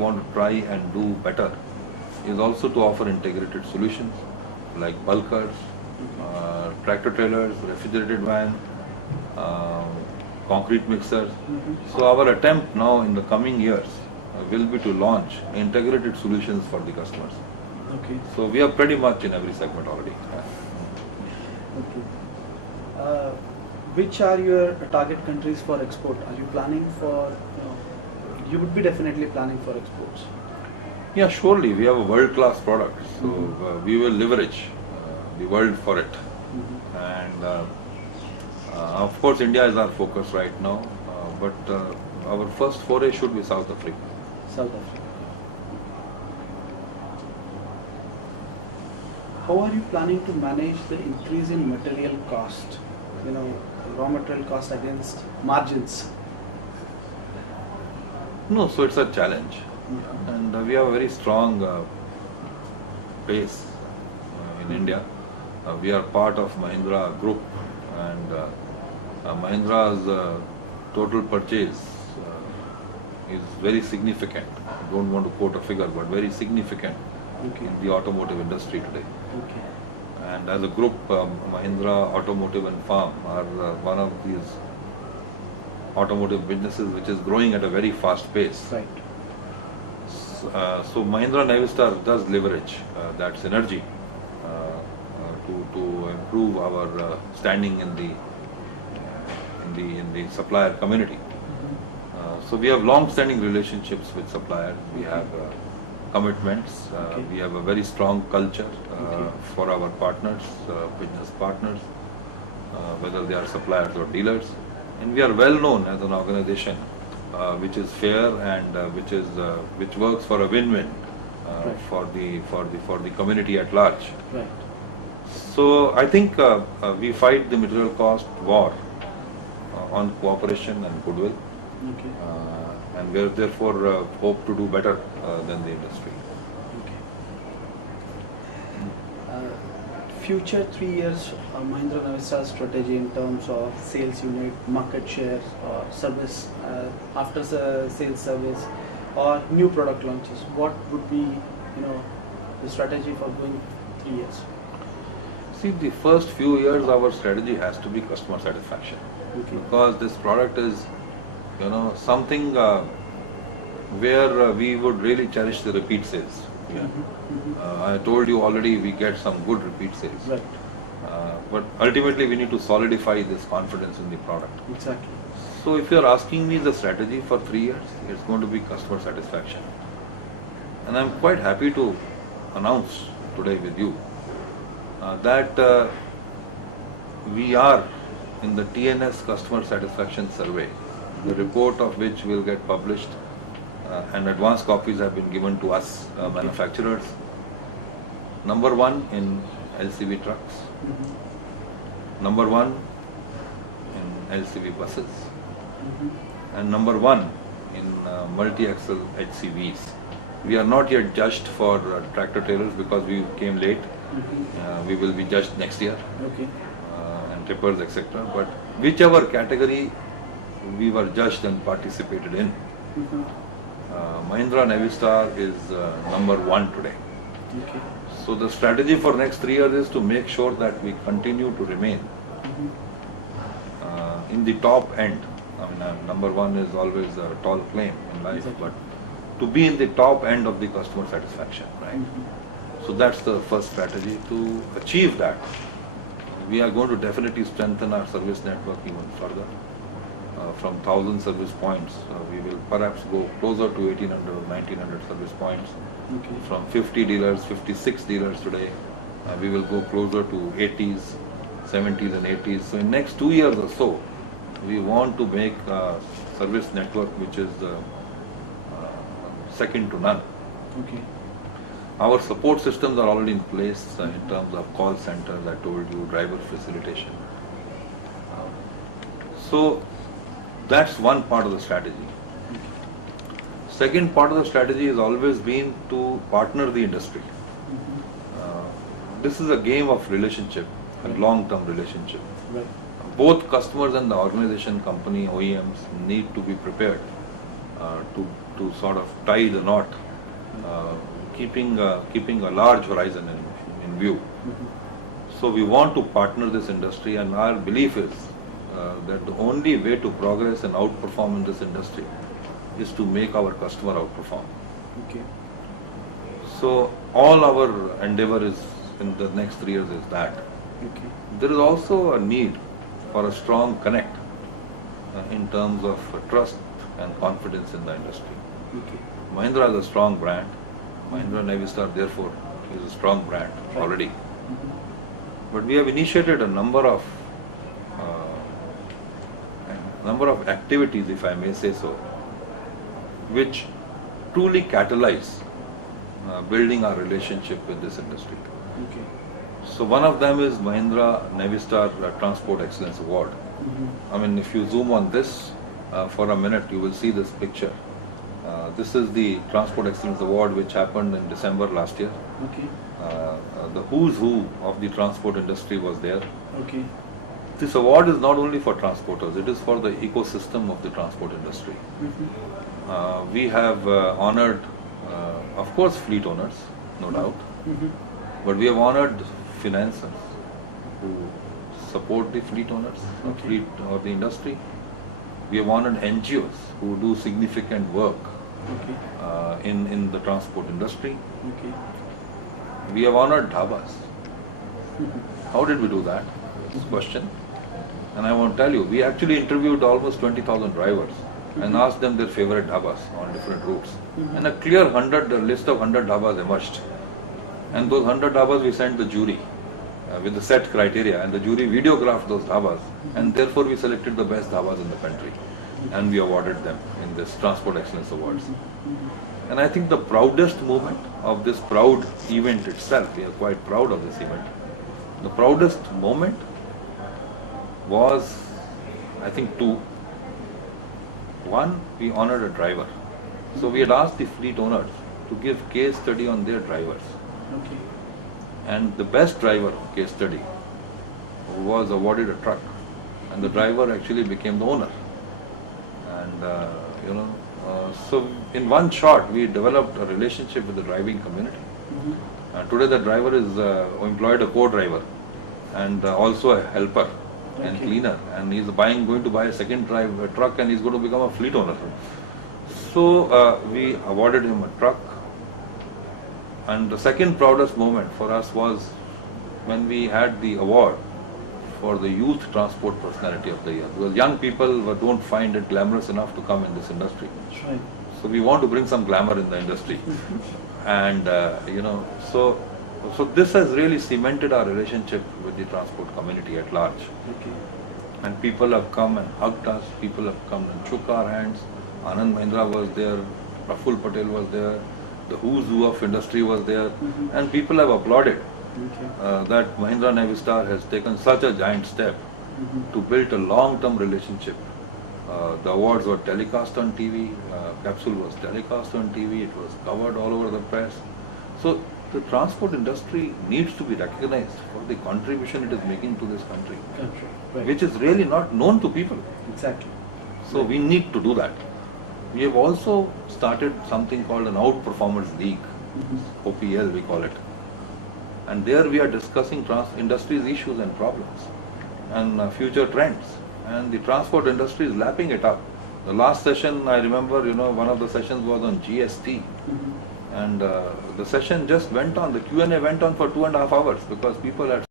want to try and do better is also to offer integrated solutions like bulkers, tractor trailers, refrigerated van, concrete mixers. So our attempt now in the coming years will be to launch integrated solutions for the customers. Okay. So we are pretty much in every segment already. Okay. Which are your target countries for export? Are you planning for, you would be definitely planning for exports. Yeah, surely we have a world-class product, so we will leverage the world for it. And of course, India is our focus right now, but our first foray should be South Africa. South Africa. How are you planning to manage the increase in material cost? Raw material cost against margins. No, so it's a challenge, and we have a very strong base in India. We are part of Mahindra Group, and Mahindra's total purchase is very significant. I don't want to quote a figure, but very significant in the automotive industry today. Okay. And as a group, Mahindra Automotive and Farm are one of these automotive businesses which is growing at a very fast pace. Right. So Mahindra Navistar does leverage that synergy to improve our standing in the supplier community. So we have long-standing relationships with suppliers. We have commitments. We have a very strong culture for our partners, business partners, whether they are suppliers or dealers. And we are well known as an organization which is fair and which works for a win-win for the community at large. Right. So I think we fight the material cost war on cooperation and goodwill. Okay. And we therefore hope to do better than the industry. Okay. Future 3 years, Mahindra Navistar strategy in terms of sales unit, market share, or service, after sales service, or new product launches. What would be, the strategy for going 3 years? See, the first few years our strategy has to be customer satisfaction, because this product is something where we would really cherish the repeat sales. I told you already we get some good repeat sales. Right. But ultimately we need to solidify this confidence in the product. Exactly. So if you are asking me the strategy for 3 years, it's going to be customer satisfaction. And I'm quite happy to announce today with you that we are in the TNS Customer Satisfaction Survey, the report of which will get published, and advance copies have been given to us manufacturers. Number 1 in LCV trucks, number 1 in LCV buses, and number 1 in multi-axle HCVs. We are not yet judged for tractor trailers because we came late. We will be judged next year, and tippers, etc. But whichever category we were judged and participated in, Mahindra Navistar is number 1 today. So the strategy for next 3 years is to make sure that we continue to remain in the top end. I mean, number 1 is always a tall claim in life, but to be in the top end of the customer satisfaction, right? So that's the first strategy. To achieve that, we are going to definitely strengthen our service network even further. From 1,000 service points, we will perhaps go closer to 1,800 or 1,900 service points. From 50 dealers, 56 dealers today, we will go closer to 80s, 70s and 80s. So in next 2 years or so, we want to make a service network which is second to none. Our support systems are already in place in terms of call centers, I told you, driver facilitation. So that's one part of the strategy. Second part of the strategy has always been to partner the industry. This is a game of relationship, a long-term relationship. Both customers and the organization, company, OEMs need to be prepared to to sort of tie the knot, keeping a large horizon in view. So we want to partner this industry, and our belief is that the only way to progress and outperform in this industry is to make our customer outperform. Okay. So all our endeavor is in the next 3 years is that. Okay. There is also a need for a strong connect in terms of trust and confidence in the industry. Okay. Mahindra is a strong brand. Mahindra Navistar, therefore, is a strong brand already. But we have initiated a number of activities, if I may say so, which truly catalyze building our relationship with this industry. Okay. So one of them is Mahindra Navistar Transport Excellence Award. I mean, if you zoom on this for a minute, you will see this picture. This is the Transport Excellence Award which happened in December last year. Okay. The who's who of the transport industry was there. Okay. This award is not only for transporters, it is for the ecosystem of the transport industry. We have honored, of course, fleet owners, no doubt, but we have honored financiers who support the fleet owners, fleet or the industry. We have honored NGOs who do significant work in the transport industry. Okay. We have honored dhabas. How did we do that? This question. And I want to tell you, we actually interviewed almost 20,000 drivers and asked them their favorite dhabas on different routes. And a clear list of 100 dhabas emerged. And those 100 dhabas we sent the jury with the set criteria, and the jury videographed those dhabas, and therefore we selected the best dhabas in the country, and we awarded them in this Transport Excellence Awards. And I think the proudest moment of this proud event itself, we are quite proud of this event, the proudest moment was, I think, two. One, we honored a driver. So we had asked the fleet owners to give case study on their drivers. Okay. And the best driver case study was awarded a truck, and the driver actually became the owner. And so in one shot we developed a relationship with the driving community. Today the driver is employed a co-driver and also a helper and cleaner, and he's going to buy a second truck, and he's going to become a fleet owner. So we awarded him a truck. And the second proudest moment for us was when we had the award for the Youth Transport Personality of the Year. Because young people don't find it glamorous enough to come in this industry. Right. So we want to bring some glamour in the industry. And, so this has really cemented our relationship with the transport community at large. Okay. And people have come and hugged us, people have come and shook our hands. Anand Mahindra was there, Praful Patel was there, the who's who of industry was there, and people have applauded that Mahindra Navistar has taken such a giant step to build a long-term relationship. The awards were telecast on TV, Capsule was telecast on TV, it was covered all over the press. So the transport industry needs to be recognized for the contribution it is making to this country, which is really not known to people. Exactly. So we need to do that. We have also started something called an Outperformers League, OPL we call it. And there we are discussing industry's issues and problems and future trends. And the transport industry is lapping it up. The last session, I remember, one of the sessions was on GST. And the session just went on, the Q&A went on for 2.5 hours because people had